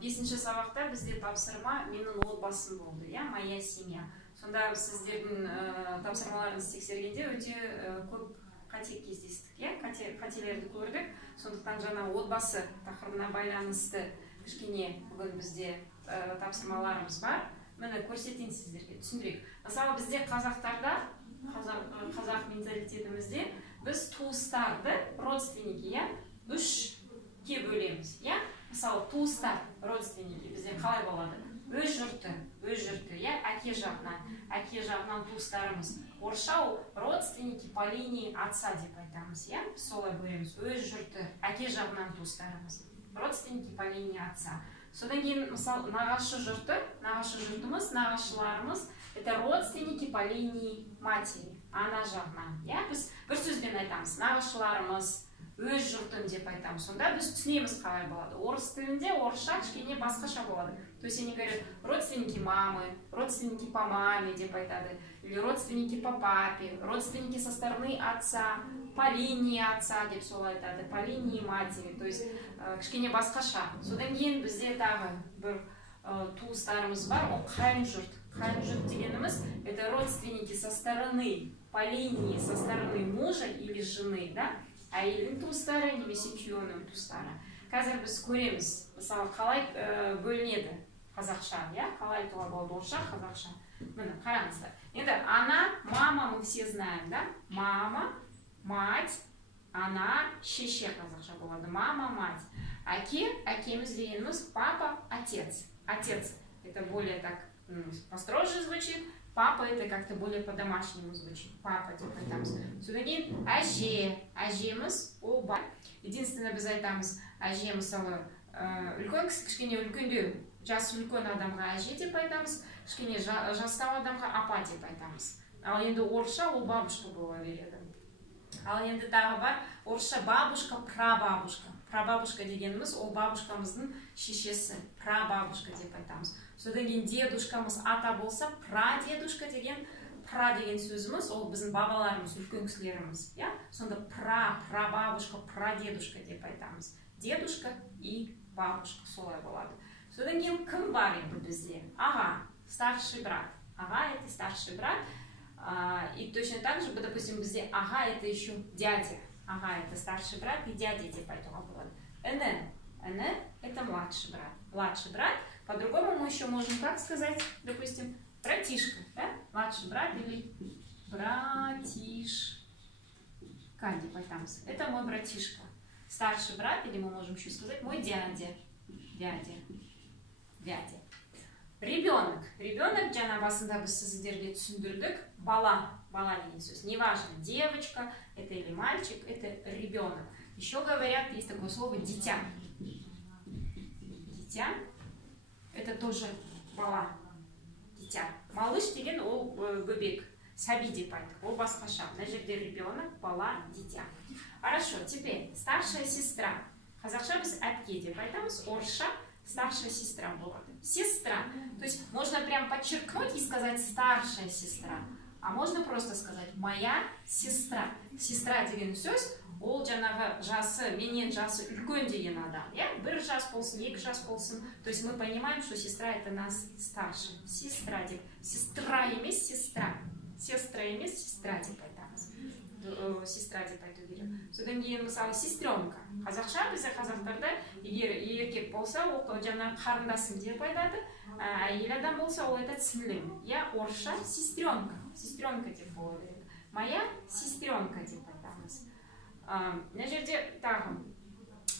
Бесінші сабақта бізде тапсырма менің отбасым болды, моя семья. Сонда сіздердің тапсырмаларыңызды тексергенде өте көп қате кездестік, қателерді көрдік. Сондықтан жаңа отбасы тақырыбына байланысты кішкене бүгін бізде тапсырмаларымыз бар. Мені көрсетейін сіздерге, түсіндірейік. Мысалы бізде қазақтарда, қазақ менталитетімізде біз туыстарды, родственники, үшке бөлеміз. Мысалы туыстар, родственники бізде қалай болады? Өз жұрты, әке жағынан туыстарымыз. Орысша ол родственники по линии отца деп айтамыз, солай бөлеміз. Өз жұрты, әке жағынан туыстарымыз. Родственники по линии отца. Содан кейін, мысалы, нағашы жұртымыз, нағашыларымыз, это родственники по линии матери, ана жағынан. Біз бір сөзбен айтамыз, нағашыларымыз, өз жұртым деп айтамыз. Сонда біз түсінеміз қалай болады. Орыс тілінде орысша кішкене басқаша болады. То есть они говорят родственники мамы, родственники по маме деп айтады, или родственники по папе, родственники со стороны отца, по линии отца деп солай айтады, по линии матери. То есть кішкене басқаша. Содан кейін бізде тағы бір туыстарымыз бар, ол қайын жұрт. Қайын жұрт дегеніміз это родственники со стороны, по линии со стороны мужа или жены, әйелдің туыстары немесе күйеуінің туыстары. Қазір біз көреміз, мысалы, қалай бөлінеді қазақша, қалай айтуға болады орысша, қазақша. Міне, қараңыздар. Енді ана, мама мы все знаем, мама, мать, ана, шеше қазақша болады. Мама, мать. Әкеміз дегеніміз папа, отец. Отец это более так построже звучит. Папа это как-то более по-домашнему звучит. Папа деп айтамыз. Содан кейін әжеміз, ол бар. Единственное біз айтамыз, әже мысалы үлкен кісі, кішкене үлкендеу, жасы үлкен адамға әже деп айтамыз, кішкене жастау адамға апа деп айтамыз. Ал енді орысша ол бабушка бола береді. Ал енді тағы бар, орысша бабушка, прабабушка. Прабабушка дегеніміз ол бабушкамыздың шешесі, прабабушка деп айтамыз. Содан кейін дедушкамыз ата болса, прадедушка деген, пра деген сөзіміз, ол біздің бабаларымыз, үлкен кісілеріміз. Сонда прабабушка, прадедушка деп айтамыз. Дедушка и бабушка солай болады. Содан кейін кім бар енді бізде? Аға, старший брат. Аға это старший брат. И точно так же, допустим, бізде аға это еще дядя. Ага, это старший брат и дядя деп айтуға болады. Іні это младший брат. Младший брат. По-другому мы еще можем как сказать, допустим, братишка, Младший брат или братишка деп айтамыз. Это мой братишка. Старший брат, или мы можем еще сказать мой дядя. Дядя. Ребенок. Ребенок, жаңа басында біз сіздерге түсіндірдік. Бала деген сөз. Неважно, девочка, это или мальчик, это ребенок. Еще говорят, есть такое слово дитя. Дитя, это тоже бала. Дитя. Малыш деген ол бөбек. Сәби деп айттық. Ол басқаша. Мына жерде ребенок, бала, дитя. Хорошо, теперь старшая сестра. Қазақша біз әпке деп айтамыз, орысша старшая сестра болады. Сестра. То есть можно прям подчеркнуть и сказать старшая сестра. А можно просто сказать моя сестра. Сестра деген сөз, ол жаңағы жасы, менен жасы үлкен деген адам. Бір жас болсын, екі жас болсын. То есть мы понимаем, что сестра это нас старше. Сестра деп. Сестра емес сестра. Сестра емес сестра деп айтамыз. Сестра деп айту керек. Содан кейін мысалы сестренка. Қазақша бізде қазақтарда егер еркек болса, ол жаңағы қарындасым деп айтады. Әйел адам болса, ол айтады сіңлім. Орысша сестренка. Сестренка деп бола береді. Моя сестренка деп айтамыз. На жерде тағы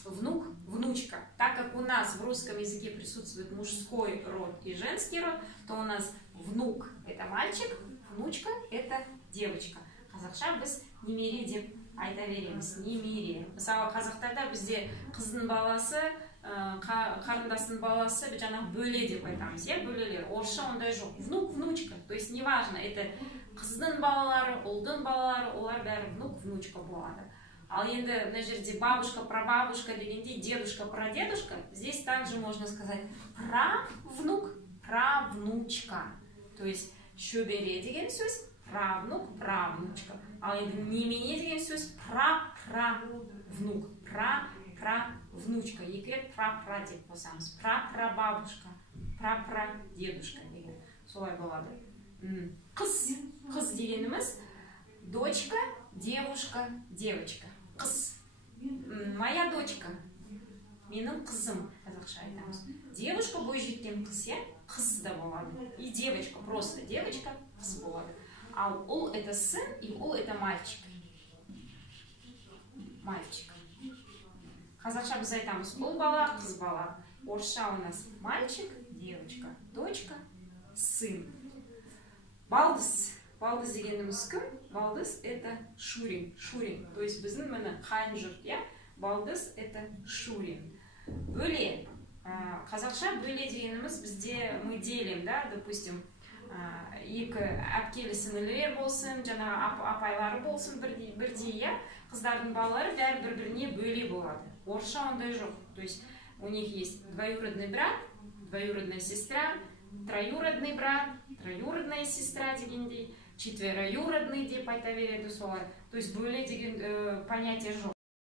внук, внучка. Так как у нас в русском языке присутствует мужской род и женский род, то у нас внук это мальчик, внучка это девочка. Қазақша біз немере деп айта береміз. Немере. Мысалы қазақтарда бізде қыздың баласы, қарындастың баласы жаңа бөле деп айтамыз. Бөлелер. Орысша ондай жоқ. Внук, внучка. То есть неважно, это қыздың балалары, ұлдың балалары, олар бәрі внук, внучка болады. Ал енді на жерде бабушка, прабабушка дегенде дедушка, прадедушка, здесь также можно сказать правнук, правнучка. То есть шөбере деген сөз, правнук, правнучка. Ал енді немене деген сөз, праправнук, внучка, екі рет пра деп қосамыз. Прабабушка, прадедушка деген солай болады. Қыз дегеніміз дочка, девушка, девочка. Қыз. Моя дочка. Менің қызым, қазақша айтамыз. Девушка бойжеткен қыз, я? Қыз да болады. И девочка, просто девочка, қыз болады. Ал ұл это сын, и ұл это мальчик. Мальчик. Қазақша біз айтамыз ұл бала, қыз бала. Орысша у нас мальчик, девочка, дочка, сын. Балдыз. Балдыз дегеніміз кім? Балдыз это Шурин. Шурин. То есть біздің мені қайын жұрт, я? Балдыз это Шурин. Бөле. Қазақша бөле дегеніміз бізде мы делим, да, допустим, екі әпкелі сіңілілер болсын, жаңағы апайлары болсын бірдей, я? Қыздардың балалары бәрі бір-біріне бөле болады. Орысша ондай жоқ. То есть у них есть двоюродный брат, двоюродная сестра, троюродный брат, троюродная сестра дегендей, четвероюродный деп айта береді солар. То есть бөле деген понятие жоқ.